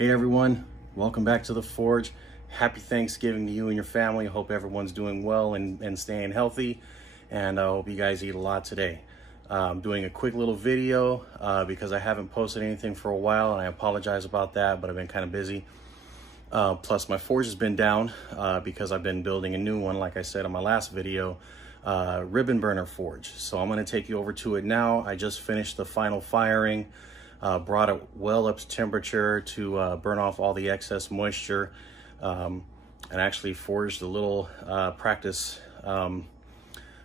Hey everyone, welcome back to the Forge. Happy Thanksgiving to you and your family. Hope everyone's doing well and staying healthy, and I hope you guys eat a lot today. I'm doing a quick little video because I haven't posted anything for a while, and I apologize about that, but I've been kind of busy. Plus my forge has been down because I've been building a new one, like I said in my last video, ribbon burner forge. So I'm going to take you over to it now. I just finished the final firing. Brought it well up to temperature to burn off all the excess moisture, and actually forged a little practice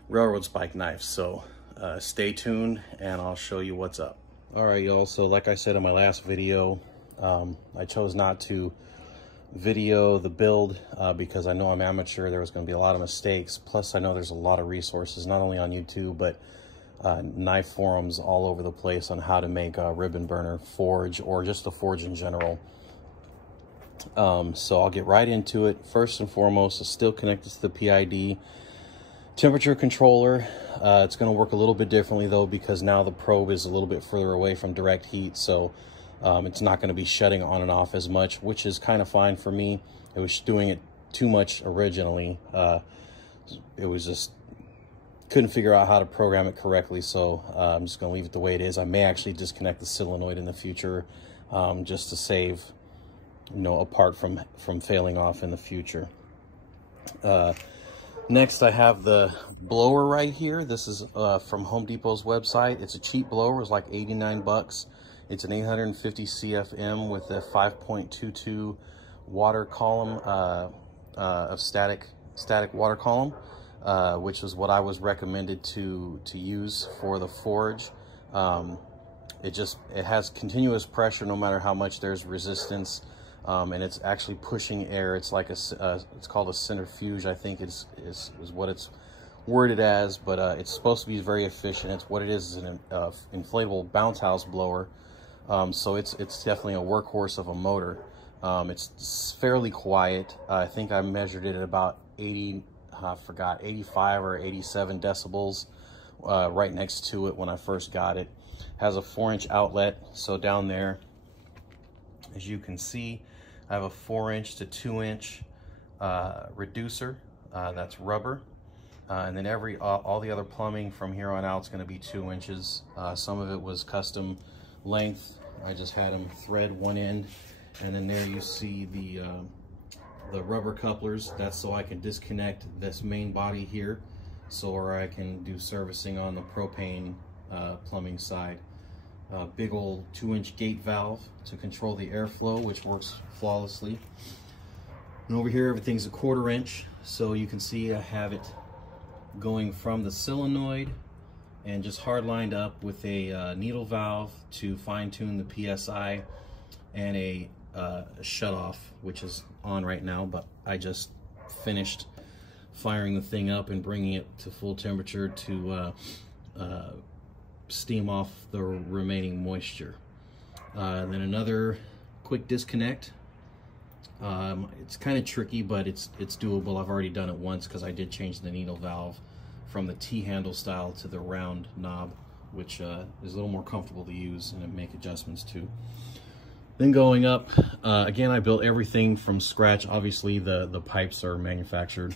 railroad spike knife. So stay tuned and I'll show you what's up. All right, y'all, so like I said in my last video, I chose not to video the build because I know I'm amateur. There was going to be a lot of mistakes. Plus I know there's a lot of resources, not only on YouTube, but knife forums all over the place on how to make a ribbon burner forge or just a forge in general. So I'll get right into it. First and foremost, it's still connected to the PID temperature controller. It's going to work a little bit differently though, because now the probe is a little bit further away from direct heat, so it's not going to be shutting on and off as much, which is kind of fine for me. It was doing it too much originally. It was just couldn't figure out how to program it correctly, so I'm just going to leave it the way it is. I may actually disconnect the solenoid in the future just to save, you know, a part from failing off in the future. Next, I have the blower right here. This is from Home Depot's website. It's a cheap blower. It's like 89 bucks. It's an 850 CFM with a 5.22 water column of static water column. Which is what I was recommended to use for the forge. It has continuous pressure no matter how much there's resistance, and it's actually pushing air. It's like it's called a centrifuge, I think is what it's worded as, but it's supposed to be very efficient. It's what it is an inflatable bounce house blower, so it's definitely a workhorse of a motor. It's fairly quiet. I think I measured it at about 85 or 87 decibels right next to it when I first got it. Has a 4-inch outlet, so down there, as you can see, I have a 4-inch to 2-inch reducer that's rubber, and then all the other plumbing from here on out is going to be 2 inches. Some of it was custom length. I just had them thread one end, and then there you see the rubber couplers. That's so I can disconnect this main body here, so I can do servicing on the propane plumbing side. Big old 2-inch gate valve to control the airflow, which works flawlessly. And over here, everything's a 1/4 inch, so you can see I have it going from the solenoid and just hard lined up with a needle valve to fine tune the PSI, and a shut off, which is on right now, but I just finished firing the thing up and bringing it to full temperature to steam off the remaining moisture. Then another quick disconnect. It's kind of tricky, but it's doable. I've already done it once because I did change the needle valve from the T-handle style to the round knob, which is a little more comfortable to use and make adjustments to. Then going up, again, I built everything from scratch. Obviously, the pipes are manufactured,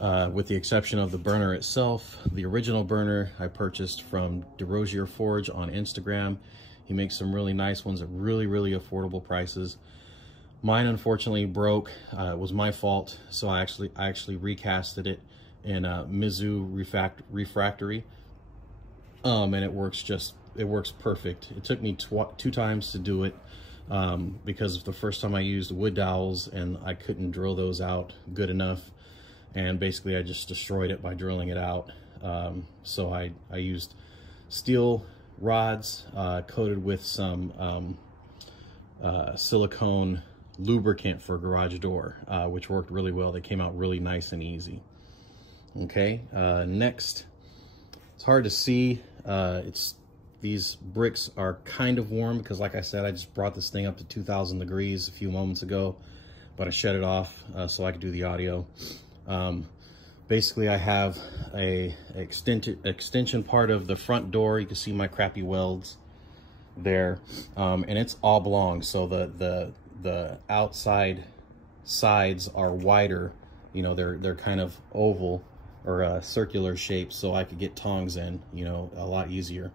with the exception of the burner itself. The original burner I purchased from DeRosier Forge on Instagram. He makes some really nice ones at really, really affordable prices. Mine unfortunately broke. It was my fault, so I actually recasted it in Mizzou refractory, and it works perfect. It took me 2 times to do it because the first time I used wood dowels and I couldn't drill those out good enough, and basically I just destroyed it by drilling it out. So I used steel rods coated with some silicone lubricant for garage door, which worked really well. They came out really nice and easy. Okay, next, it's hard to see. These bricks are kind of warm because, like I said, I just brought this thing up to 2,000 degrees a few moments ago, but I shut it off so I could do the audio. Basically, I have a extension part of the front door. You can see my crappy welds. there, and it's oblong, so the outside sides are wider. You know, they're kind of oval or circular shape, so I could get tongs in, you know, a lot easier.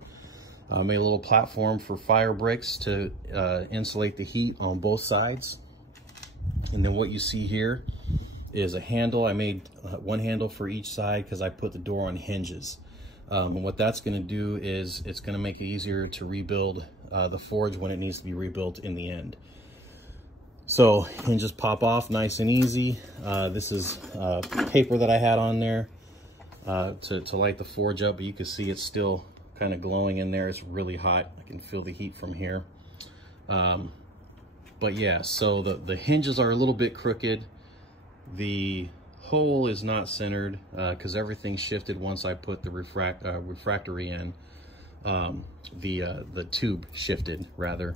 Made a little platform for fire bricks to insulate the heat on both sides. And then what you see here is a handle. I made one handle for each side because I put the door on hinges. And what that's going to do is it's going to make it easier to rebuild the forge when it needs to be rebuilt in the end. So hinges pop off nice and easy. This is paper that I had on there to light the forge up, but you can see it's still kind of glowing in there. It's really hot. I can feel the heat from here. But yeah, so the hinges are a little bit crooked. The hole is not centered because everything shifted once I put the refractory in. The tube shifted rather.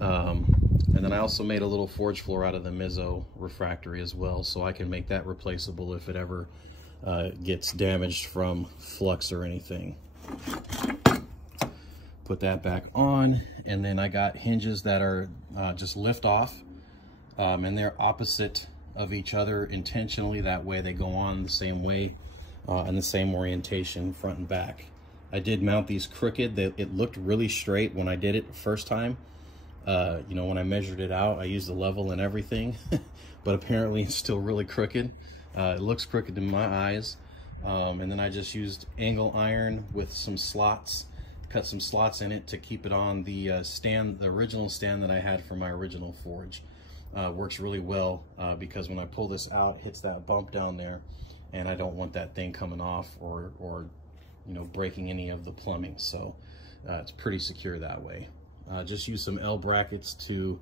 And then I also made a little forge floor out of the Mezzo refractory as well, so I can make that replaceable if it ever gets damaged from flux or anything. Put that back on, and then I got hinges that are just lift off, and they're opposite of each other intentionally. That way they go on the same way and the same orientation front and back. I did mount these crooked. It looked really straight when I did it the first time. You know, when I measured it out, I used the level and everything, but apparently it's still really crooked. It looks crooked in my eyes. And then I just used angle iron with some slots, cut some slots in it to keep it on the stand, the original stand that I had for my original forge. Works really well because when I pull this out, it hits that bump down there, and I don't want that thing coming off or you know, breaking any of the plumbing. So it's pretty secure that way. Just use some L brackets to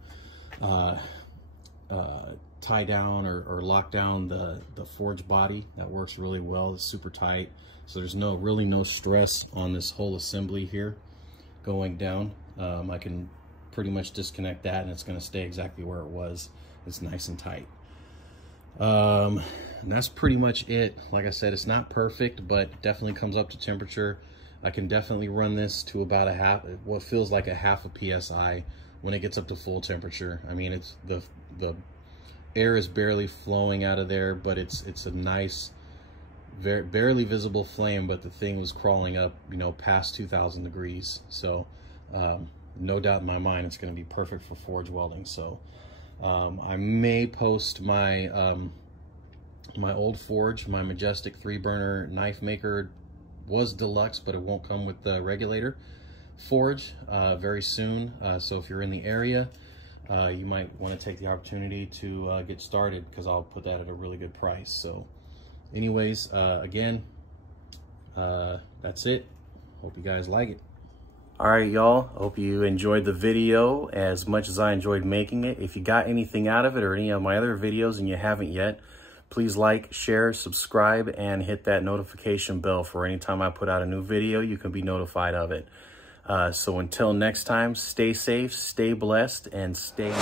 tie down or lock down the forge body. That works really well. It's super tight, so there's really no stress on this whole assembly here going down. I can pretty much disconnect that and it's going to stay exactly where it was. It's nice and tight. And that's pretty much it. Like I said, it's not perfect, but definitely comes up to temperature. I can definitely run this to about what feels like a half a PSI when it gets up to full temperature. I mean, it's the air is barely flowing out of there, but it's a nice, barely visible flame, but the thing was crawling up, you know, past 2,000 degrees. So no doubt in my mind, it's going to be perfect for forge welding. So I may post my my old forge, my Majestic 3-burner knife maker. Was deluxe, but it won't come with the regulator forge very soon. So if you're in the area, you might want to take the opportunity to get started, because I'll put that at a really good price. So anyways, again, that's it. Hope you guys like it. All right, y'all. Hope you enjoyed the video as much as I enjoyed making it. If you got anything out of it or any of my other videos and you haven't yet, please like, share, subscribe, and hit that notification bell for any time I put out a new video. You can be notified of it. So until next time, stay safe, stay blessed, and stay